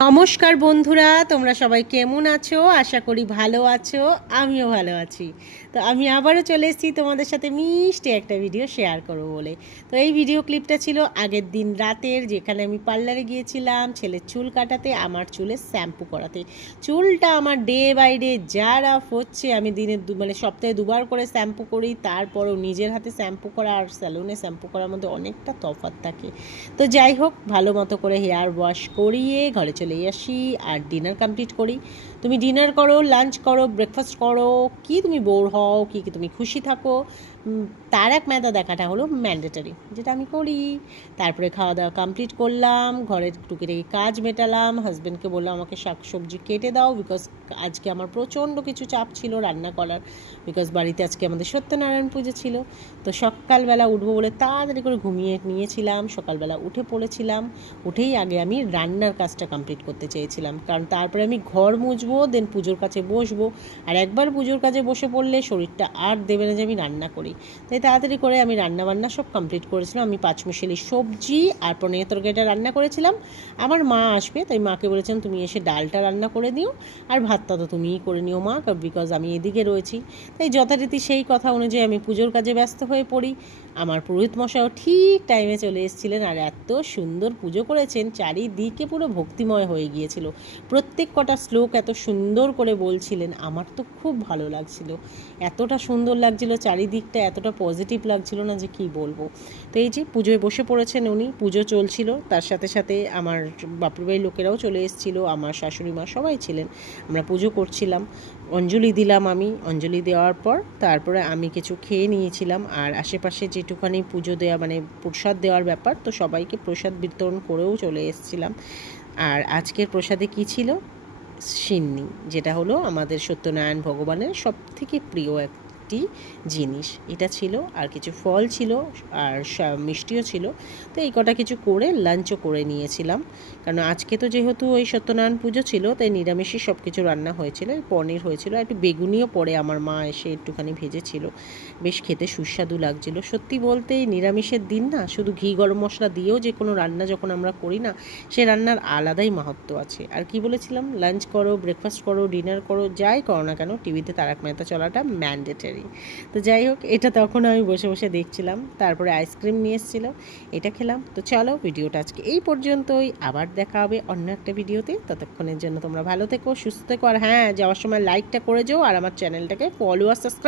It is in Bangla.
নমস্কার বন্ধুরা, তোমরা সবাই কেমন আছো? আশা করি ভালো আছো। আমিও ভালো আছি। তো আমি আবারও চলে এসেছি তোমাদের সাথে মিষ্টি একটা ভিডিও শেয়ার করবো বলে। তো এই ভিডিও ক্লিপটা ছিল আগের দিন রাতের, যেখানে আমি পার্লারে গিয়েছিলাম ছেলের চুল কাটাতে, আমার চুলের শ্যাম্পু করাতে। চুলটা আমার ডে বাই ডে যা রাফ হচ্ছে, আমি দিনে মানে সপ্তাহে দুবার করে শ্যাম্পু করি, তারপরেও নিজের হাতে শ্যাম্পু করা আর স্যালুনে শ্যাম্পু করার মধ্যে অনেকটা তফাৎ থাকে। তো যাই হোক, ভালো মতো করে হেয়ার ওয়াশ করিয়ে ঘরে চলে আসি আর ডিনার কমপ্লিট করি। তুমি ডিনার করো, লাঞ্চ করো, ব্রেকফাস্ট করো, কি তুমি বোর হও, কি তুমি খুশি থাকো, তারক মেহতা দেখাটা হলো ম্যান্ডেটরি, যেটা আমি করি। তারপরে খাওয়া দাওয়া কমপ্লিট করলাম, ঘরের টুকিটাকি কাজ মেটালাম, হাজব্যান্ডকে বললাম আমাকে শাক সবজি কেটে দাও, বিকজ আজকে আমার প্রচণ্ড কিছু চাপ ছিল রান্না করার, বিকজ বাড়িতে আজকে আমাদের সত্যনারায়ণ পুজো ছিল। তো সকালবেলা উঠবো বলে তাড়াতাড়ি করে ঘুমিয়ে নিয়েছিলাম, সকালবেলা উঠে পড়েছিলাম। উঠেই আগে আমি রান্নার কাজটা কমপ্লিট করতে চেয়েছিলাম, কারণ তারপরে আমি ঘর মুছবো, দেন পুজোর কাছে বসবো। আর একবার পুজোর কাছে বসে পড়লে শরীরটা আর দেবে না যে আমি রান্না করি। তাই তাড়াতাড়ি করে আমি রান্নাবান্না সব কমপ্লিট করেছিলাম। আমি পাঁচমিশালি সবজি আর পনিরের তরকারিটা রান্না করেছিলাম। আমার মা আসবে, তাই মাকে বলেছিলাম তুমি এসে ডালটা রান্না করে দিও, আর ভাতটা তো তুমিই করে নিও মা, বিকজ আমি এদিকে রয়েছি। তাই যথারীতি সেই কথা অনুযায়ী আমি পুজোর কাজে ব্যস্ত হয়ে পড়ি। আমার পুরোহিত মশাইও ঠিক টাইমে চলে এসেছিলেন, আর এত সুন্দর পুজো করেছেন, চারিদিকে পুরো ভক্তিময় হয়ে গিয়েছিল। প্রত্যেক কটা শ্লোক এত সুন্দর করে বলছিলেন, আমার তো খুব ভালো লাগছিল। এতটা সুন্দর লাগছিল, চারিদিকটা এতটা পজিটিভ লাগছিল না যে কি বলবো। তো এই যে পুজোয় বসে পড়েছেন উনি, পুজো চলছিল, তার সাথে সাথে আমার বাপুরবাড়ির লোকেরাও চলে এসেছিলো, আমার শাশুড়ি মা সবাই ছিলেন। আমরা পুজো করছিলাম, অঞ্জলি দিলাম। আমি অঞ্জলি দেওয়ার পর তারপরে আমি কিছু খেয়ে নিয়েছিলাম, আর আশেপাশে যেটুখানি পুজো দেওয়া মানে প্রসাদ দেওয়ার ব্যাপার, তো সবাইকে প্রসাদ বিতরণ করেও চলে এসেছিলাম। আর আজকের প্রসাদে কী ছিল? সিন্নি, যেটা হলো আমাদের সত্যনারায়ণ ভগবানের সবথেকে প্রিয় একটি জিনিস, এটা ছিল। আর কিছু ফল ছিল, আর মিষ্টিও ছিল। তো এই কটা কিছু করে লাঞ্চও করে নিয়েছিলাম, কারণ আজকে তো যেহেতু ওই সত্যনারায়ণ পুজো ছিল, তাই নিরামিষই সব কিছু রান্না হয়েছিল। পনির হয়েছিল, একটু বেগুনিও পরে আমার মা এসে একটুখানি ভেজেছিল, বেশ খেতে সুস্বাদু লাগছিল। সত্যি বলতে এই নিরামিষের দিন না, শুধু ঘি গরম মশলা দিয়েও যে কোনো রান্না যখন আমরা করি না, সে রান্নার আলাদাই মাহাত্ম্য আছে। আর কি বলেছিলাম, লাঞ্চ করো, ব্রেকফাস্ট করো, ডিনার করো, যাই করো না কেন, টিভিতে তারক মেহতা চলাটা ম্যান্ডেটরি। তো যাই হোক, এটা তখন আমি বসে বসে দেখছিলাম। তারপরে আইসক্রিম নিয়ে এসেছিলো, এটা খেলাম। তো চলো, ভিডিওটা আজকে এই পর্যন্তই, আবার দেখা হবে অন্য একটা ভিডিওতে। ততক্ষণের জন্য তোমরা ভালো থেকো, সুস্থ থেকো, আর হ্যাঁ, যাওয়ার সময় লাইকটা করে যাও, আর আমার চ্যানেলটাকে ফলো আর সাবস্ক্রাইব